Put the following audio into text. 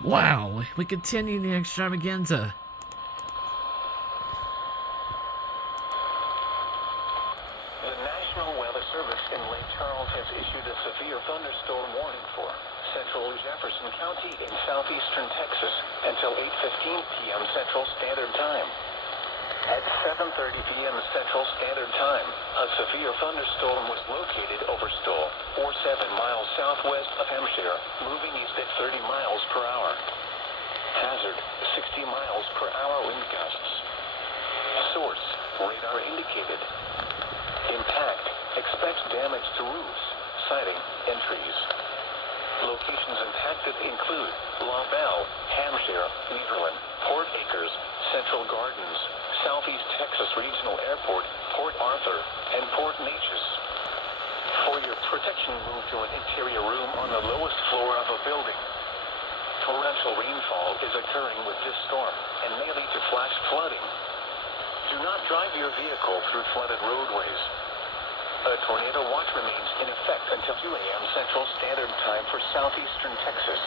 Wow, we continue the extravaganza. The National Weather Service in Lake Charles has issued a severe thunderstorm warning for central Jefferson County in southeastern Texas until 8:15 p.m. Central Standard Time. At 7:30 p.m. Central Standard Time, a severe thunderstorm was located over Stoll, 47 miles southwest of Hampshire, moving east at 30 miles per hour. Hazard, 60 miles per hour wind gusts. Source, radar indicated. Impact, expect damage to roofs, siding, and trees. Locations impacted include La Belle, Hampshire, Nederland, Port Acres, Central Gardens, Southeast Texas Regional Airport, Port Arthur, and Port Neches. For your protection, move to an interior room on the lowest floor of a building. Torrential rainfall is occurring with this storm and may lead to flash flooding. Do not drive your vehicle through flooded roadways. A tornado watch remains in effect until 2 a.m. Central Standard Time for southeastern Texas.